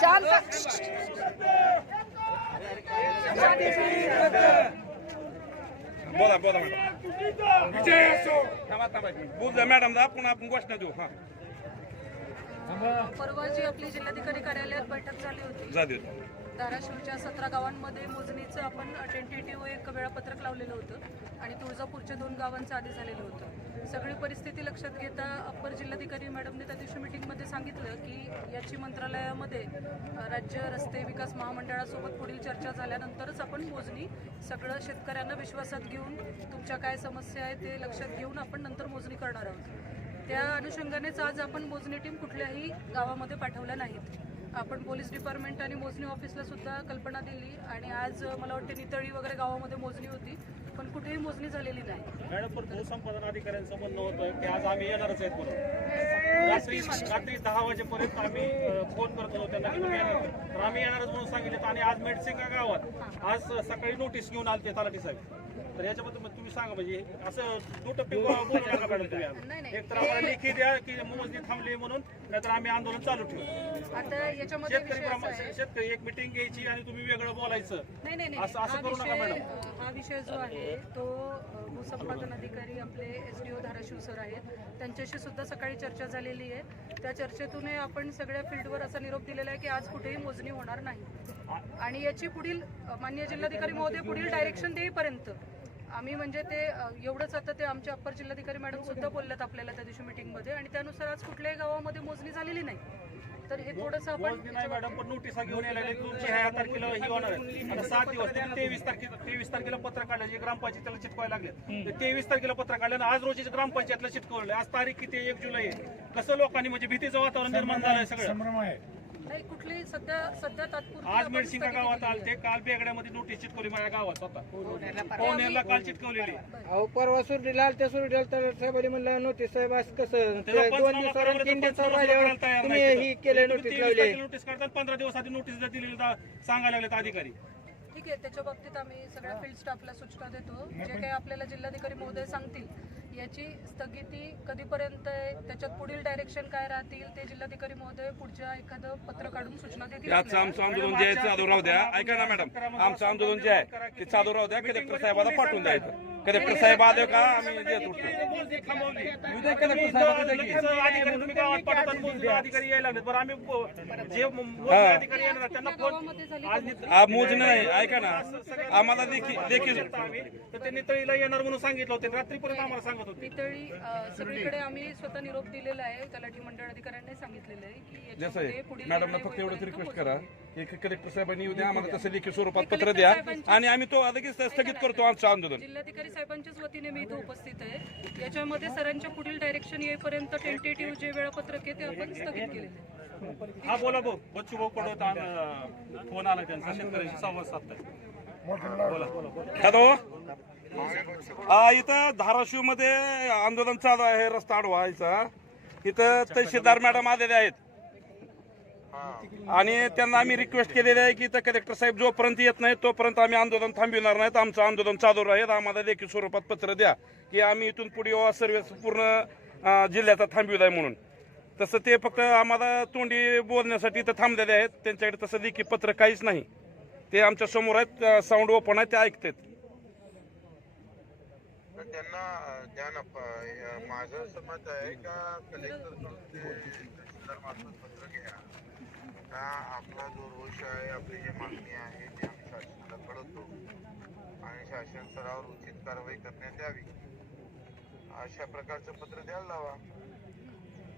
शांत बोला बोला मॅडम विजय असो. थांबा. बोल मॅडम दा पुन्हा आपण घोषणा देऊ हा. परवा जी आपली जिल्हाधिकारी कार्यालयात बैठक झाली होती. जा देऊ धाराशिवच्या सतरा गावांमध्ये मोजणीचं आपण टेंटेटिव्ह एक वेळापत्रक लावलेलं होतं आणि तुळजापूरच्या दोन गावांचं आधी झालेलं होतं. सगळी परिस्थिती लक्षात घेता अप्पर जिल्हाधिकारी मॅडमने त्या दिवशी मिटिंगमध्ये सांगितलं की याची मंत्रालयामध्ये राज्य रस्ते विकास महामंडळासोबत पुढील चर्चा झाल्यानंतरच आपण मोजणी सगळं शेतकऱ्यांना विश्वासात घेऊन तुमच्या काय समस्या आहे ते लक्षात घेऊन आपण नंतर मोजणी करणार आहोत. त्या अनुषंगानेच आज आपण मोजणी टीम कुठल्याही गावामध्ये पाठवल्या नाहीत. आपण पोलीस डिपार्टमेंट आणि मोजणी ऑफिसला सुद्धा कल्पना दिली आणि आज मला वाटते नितळी वगैरे गावामध्ये मोजणी होती पण कुठेही मोजणी झालेली नाही. मॅडम पण भूसंपादन अधिकाऱ्यांचं म्हणणं होतं की आज आम्ही येणारच आहेत म्हणून. रात्री रात्री दहा वाजेपर्यंत आम्ही फोन करत होतो त्यांना की तुम्ही येणार का? तर आम्ही येणारच म्हणून सांगितलं आणि आज मेडसिंगा गावात. आज सकाळी नोटीस घेऊन आलते तलाठी साहेब. तर याच्याबद्दल तुम्ही सांगा म्हणजे असं दुटप्पी बोलू नका मॅडम तुम्ही नाही, आज. नाही. एक तर आम्हाला लेखी द्या की मोजणी थांबली म्हणून. नाहीतर आम्ही आंदोलन चालू ठेवू. आता याच्यामध्ये शेतकरी विषय असा प्रमाण- आहे. शेतकरी एक मिटिंग घ्यायची आणि तुम्ही वेगळं बोलायचं. नाही नाही नाही. असं- असं हा करू नका, विषय मॅडम. अ, हा विषय जो आहे तो अ, भूसंपादन अधिकारी आपले S D O Dharashiv sir आहेत. त्यांच्याशी सुद्धा सकाळी चर्चा झालेली आहे. त्या चर्चेतून आपण सगळ्या फील्डवर असा निरोप दिलेला आहे की आज कुठेही मोजणी होणार नाही. आणि याची पुढील अ, माननीय जिल्हाधिकारी महोदय पुढील डायरेक्शन देईपर्यंत आम्ही म्हणजे ते एवढंच आता ते आमचे अप्पर जिल्हाधिकारी मॅडम सुद्धा बोलल्यात आपल्याला त्या दिवशी मीटिंगमध्ये आणि त्यानुसार आज कुठल्याही गावामध्ये मोजणी झालेली नाही. तर हे थोडंसं आपण मॅडम पण नोटिसा घेऊन यायला लागले तुमची ह्या तारखेला ही होणार आहे. आता सात दिवस त्यांनी तेवीस तारखेला तेवीस तारखेला पत्र काढलं जे ग्रामपंचायतीला चिटकवायला लागले तेवीस तारखेला पत्र काढलं आणि आज रोजी ग्रामपंचायतला चिटकवलं आज तारीख किती आहे? एक जुलै आहे. कसं लोकांनी म्हणजे भीतीचं वातावरण निर्माण झालंय सगळं? नाही कुठली सध्या सध्या तात्पुरती आज आपण मेडसिंगा स्थगिती गावात केलेली आलते काल बेगड्यामध्ये नोटीस चिटकवली माझ्या गावात स्वतः. पवनेरला काल चिटकवलेली. अहो परवा सुरडीला आलत्या सुरडीला तर साहेबांनी म्हणलं नोटीस साहेब असं कसं त्याला दोन दिवसावर करायला तीन तर दिवसावर पंचनामा राहिल्यावर करायला तयार तुम्ही नाही ही तिथं. केले तुम्ही नोटीस तेवीस लावले. तारखेला नोटीस काढतात पंधरा दिवस आधी नोटीस दिलेली दा- सांगायला लागलेत अधिकारी? ठीक आहे त्याच्या बाबतीत आम्ही सगळ्या फील्ड स्टाफला सूचना देतो. जे काही आपल्याला जिल्हाधिकारी महोदय सांगतील याची स्थगिती कधीपर्यंत आहे? त्याच्यात पुढील डायरेक्शन काय राहतील? ते जिल्हाधिकारी महोदय पुढच्या एखादं पत्र काढून सूचना देतील आपल्याला. आमचं आंदोलन जे आहे चालू राहू द्या. ऐका ना मॅडम आमचं आंदोलन जे आहे ते चालू राहू द्या कलेक्टर साहेबाला पाठवून द्यायचं कलेक्टर साहेब आले का? आम्ही देत उठतो उद्या कलेक्टर लगेच अधिकारी तुम्ही गावात पाठवतात मोजणी अधिकारी यायला लागलेत. बरं आम्ही जे मोजणी हा. अधिकारी येणार आहेत, त्यांना फोन आज का आ, मोजणी नाही. ऐका ना. आम्हाला देखील देखील आम्ही. तर त्यांनी तळीला येणार म्हणून सांगितलं होतं. रात्रीपर्यंत आम्हाला सांगत होते. नितळी अ, सगळीकडे आम्ही स्वतः निरोप दिलेला आहे. तलाठी मंडळ अधिकाऱ्यांनी सांगितलेलं आहे की जसं याच्यामध्ये आहे. पुढील निर्णय फक्त एवढंच होईपर्यंत रिक्वेस्ट. करा की कलेक्टर साहेबांनी येऊ द्या. आम्हाला तसं लेखी स्वरूपात हे पत्र द्या. आणि आम्ही तो लगेच स्थगित करतो आमचं आंदोलन. जिल्हाधिकारी साहेबांच्याच वतीने मी इथं उपस्थित आहे. याच्यामध्ये सरांच्या पुढील डायरेक्शन येईपर्यंत टेंटेटिव्ह जे वेळापत्रक आहे ते आपण स्थगित केलेले हा बोला भाऊ. बच्चू भाऊ कडवत फोन आला त्यांचा. शेतकऱ्यांशी संवाद साधताय. बोला. बोला हॅलो इथं धाराशिवमध्ये आंदोलन चालू आहे रस्ता अडवायचा. इथं तहसीलदार मॅडम आलेले आहेत. आणि त्यांना आम्ही रिक्वेस्ट केलेली आहे की तर कलेक्टर साहेब जोपर्यंत येत नाही तोपर्यंत आम्ही आंदोलन थांबविणार नाहीत. आमचं आंदोलन चालू राहील. आम्हाला लेखी स्वरूपात पत्र द्या की आम्ही इथून पुढे युवा सर्व्हिस पूर्ण जिल्ह्याचा थांबविला आहे म्हणून. तसं ते फक्त आम्हाला तोंडी बोलण्यासाठी इथं थांबलेले आहेत. त्यांच्याकडे तसं लेखी पत्र काहीच नाही. ते आमच्यासमोर आहेत साऊंड ओपन आहे ते ऐकतात. त्यांना द्या ना माझं असं मत आहे का कलेक्टर पत्र घ्या? का आपला जो रोष आहे आपली जी मागणी आहे ती आम्ही शासनाला कळवतो. आणि शासन स्तरावर उचित कारवाई करण्यात यावी. अशा प्रकारचं पत्र द्यायला लावा.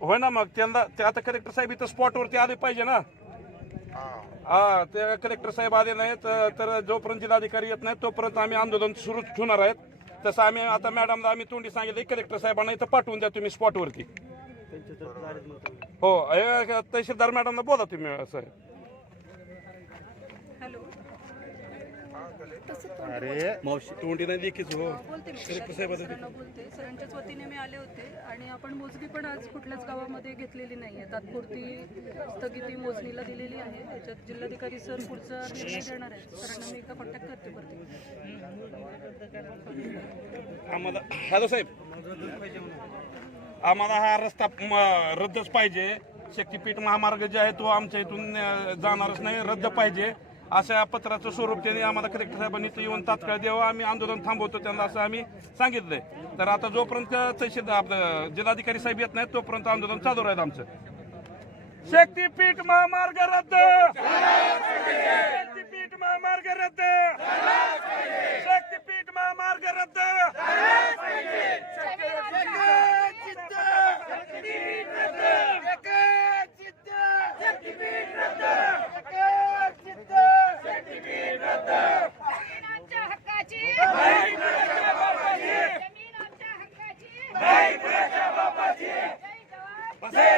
होय ना मग त्यांना ते आता कलेक्टर साहेब इथं स्पॉटवरती आले पाहिजे ना. हा. हा ते कलेक्टर साहेब आले नाहीत तर जोपर्यंत जिल्हाधिकारी येत नाहीत तोपर्यंत आम्ही आंदोलन सुरू ठेवणार आहेत. तसं आम्ही आता मॅडमला आम्ही तोंडी सांगितलं कलेक्टर साहेबांना इथं पाठवून द्या तुम्ही स्पॉटवरती हो हे तहसीलदार मॅडमला बोला तुम्ही असं हॅलो. हा कलेक्टर तोंडी नाही देखीच हो. बोलते मी सरांना बोलते. सरांच्याच वतीने मी आले होते आणि आपण मोजणी पण आज कुठल्याच गावामध्ये घेतलेली नाही आहे तात्पुरती स्थगिती मोजणीला दिलेली आहे. याच्यात जिल्हाधिकारी सर पुढचा निर्णय देणार आहेत. सरांना मी एकदा कॉन्टॅक्ट करते परत. आम्हाला हॅलो साहेब. आम्हाला हा रस्ता म, रद्दच पाहिजे. शक्तीपीठ महामार्ग जे आहे तो आमच्या इथून जाणारच नाही रद्द पाहिजे. अशा पत्राचं स्वरूप त्यांनी आम्हाला कलेक्टर साहेबांनी इथं येऊन तात्काळ द्यावं. आम्ही आंदोलन थांबवतो त्यांना असं आम्ही सांगितलंय. तर आता जोपर्यंत तहसील आपलं जिल्हाधिकारी साहेब येत नाहीत तोपर्यंत आंदोलन चालू राहील आमचं. शक्तीपीठ महामार्ग रद्द!